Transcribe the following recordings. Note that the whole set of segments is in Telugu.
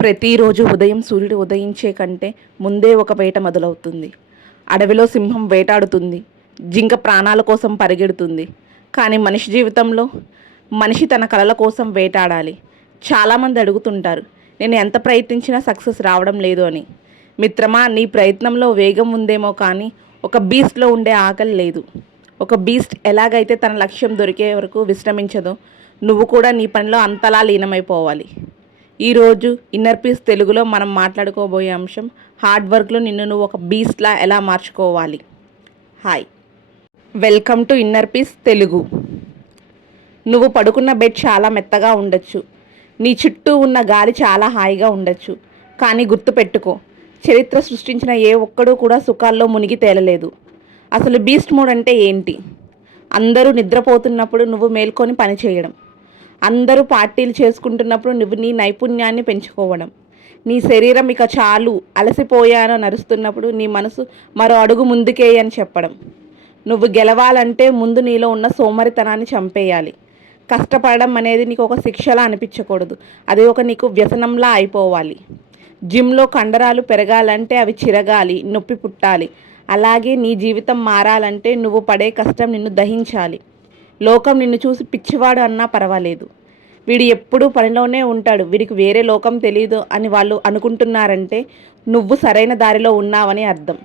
ప్రతిరోజు ఉదయం సూర్యుడు ఉదయించే కంటే ముందే ఒక వేట మొదలవుతుంది. అడవిలో సింహం వేటాడుతుంది, జింక ప్రాణాల కోసం పరిగెడుతుంది. కానీ మనిషి జీవితంలో మనిషి తన కలల కోసం వేటాడాలి. చాలామంది అడుగుతుంటారు, నేను ఎంత ప్రయత్నించినా సక్సెస్ రావడం లేదు అని. మిత్రమా, నీ ప్రయత్నంలో వేగం ఉందేమో కానీ ఒక బీస్ట్లో ఉండే ఆకలి లేదు. ఒక బీస్ట్ ఎలాగైతే తన లక్ష్యం దొరికే వరకు విశ్రమించదో, నువ్వు కూడా నీ పనిలో అంతలా లీనమైపోవాలి. ఈరోజు ఇన్నర్ పీస్ తెలుగులో మనం మాట్లాడుకోబోయే అంశం, హార్డ్ వర్క్లో నిన్ను నువ్వు ఒక బీస్ట్లా ఎలా మార్చుకోవాలి. Hi, welcome to inner peace Telugu. నువ్వు పడుకున్న బెడ్ చాలా మెత్తగా ఉండొచ్చు, నీ చుట్టూ ఉన్న గాలి చాలా హాయిగా ఉండొచ్చు. కానీ గుర్తుపెట్టుకో, చరిత్ర సృష్టించిన ఏ ఒక్కడూ కూడా సుఖాల్లో మునిగి తేలలేదు. అసలు బీస్ట్ మోడ్ అంటే ఏంటి? అందరూ నిద్రపోతున్నప్పుడు నువ్వు మేల్కొని పని చేయడం. అందరూ పార్టీలు చేసుకుంటున్నప్పుడు నువ్వు నీ నైపుణ్యాన్ని పెంచుకోవడం. నీ శరీరం ఇక చాలు, అలసిపోయానో నరుస్తున్నప్పుడు నీ మనసు మరో అడుగు ముందుకే అని చెప్పడం. నువ్వు గెలవాలంటే ముందు నీలో ఉన్న సోమరితనాన్ని చంపేయాలి. కష్టపడడం అనేది నీకు ఒక శిక్షలా అనిపించకూడదు, అది ఒక నీకు వ్యసనంలా అయిపోవాలి. జిమ్లో కండరాలు పెరగాలంటే అవి చిరగాలి, నొప్పి పుట్టాలి. అలాగే నీ జీవితం మారాలంటే నువ్వు పడే కష్టం నిన్ను దహించాలి. లోకం నిన్ను చూసి పిచ్చివాడు అన్నా పర్వాలేదు, వీడు ఎప్పుడూ పనిలోనే ఉంటాడు, వీడికి వేరే లోకం తెలియదు అని వాళ్ళు అనుకుంటున్నారంటే నువ్వు సరైన దారిలో ఉన్నావని అర్థం.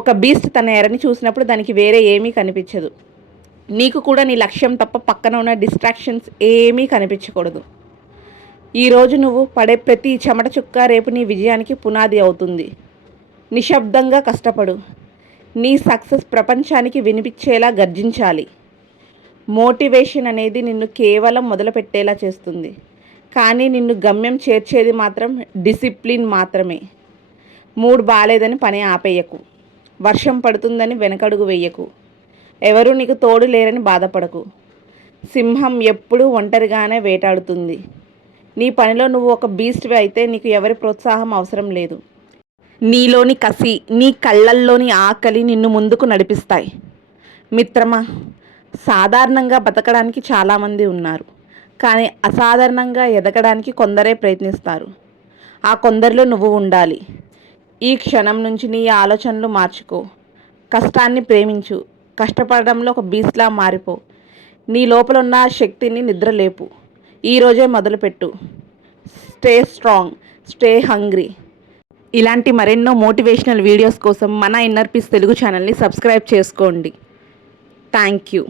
ఒక బీస్ట్ తన ఎరని చూసినప్పుడు దానికి వేరే ఏమీ కనిపించదు. నీకు కూడా నీ లక్ష్యం తప్ప పక్కన ఉన్న డిస్ట్రాక్షన్స్ ఏమీ కనిపించకూడదు. ఈరోజు నువ్వు పడే ప్రతి చెమట చుక్క రేపు నీ విజయానికి పునాది అవుతుంది. నిశ్శబ్దంగా కష్టపడు. నీ సక్సెస్ ప్రపంచానికి వినిపించేలా గర్జించాలి. మోటివేషన్ అనేది నిన్ను కేవలం మొదలుపెట్టేలా చేస్తుంది, కానీ నిన్ను గమ్యం చేర్చేది మాత్రం డిసిప్లిన్ మాత్రమే. మూడ్ బాలేదని పని ఆపేయకు, వర్షం పడుతుందని వెనకడుగు వెయ్యకు, ఎవరూ నీకు తోడు లేరని బాధపడకు. సింహం ఎప్పుడూ ఒంటరిగానే వేటాడుతుంది. నీ పనిలో నువ్వు ఒక బీస్ట్వి అయితే నీకు ఎవరి ప్రోత్సాహం అవసరం లేదు. నీలోని కసి, నీ కళ్ళల్లోని ఆకలి నిన్ను ముందుకు నడిపిస్తాయి. మిత్రమా, సాధారణంగా బతకడానికి చాలామంది ఉన్నారు, కానీ అసాధారణంగా ఎదగడానికి కొందరే ప్రయత్నిస్తారు. ఆ కొందరిలో నువ్వు ఉండాలి. ఈ క్షణం నుంచి నీ ఆలోచనలు మార్చుకో. కష్టాన్ని ప్రేమించు, కష్టపడడంలో ఒక బీస్ట్లా మారిపో. నీ లోపల ఉన్న శక్తిని నిద్రలేపు. ఈరోజే మొదలుపెట్టు. Stay strong, stay hungry. ఇలాంటి మరెన్నో మోటివేషనల్ వీడియోస్ కోసం మన ఇన్నర్ పీస్ తెలుగు ఛానల్ని సబ్స్క్రైబ్ చేసుకోండి. Thank you.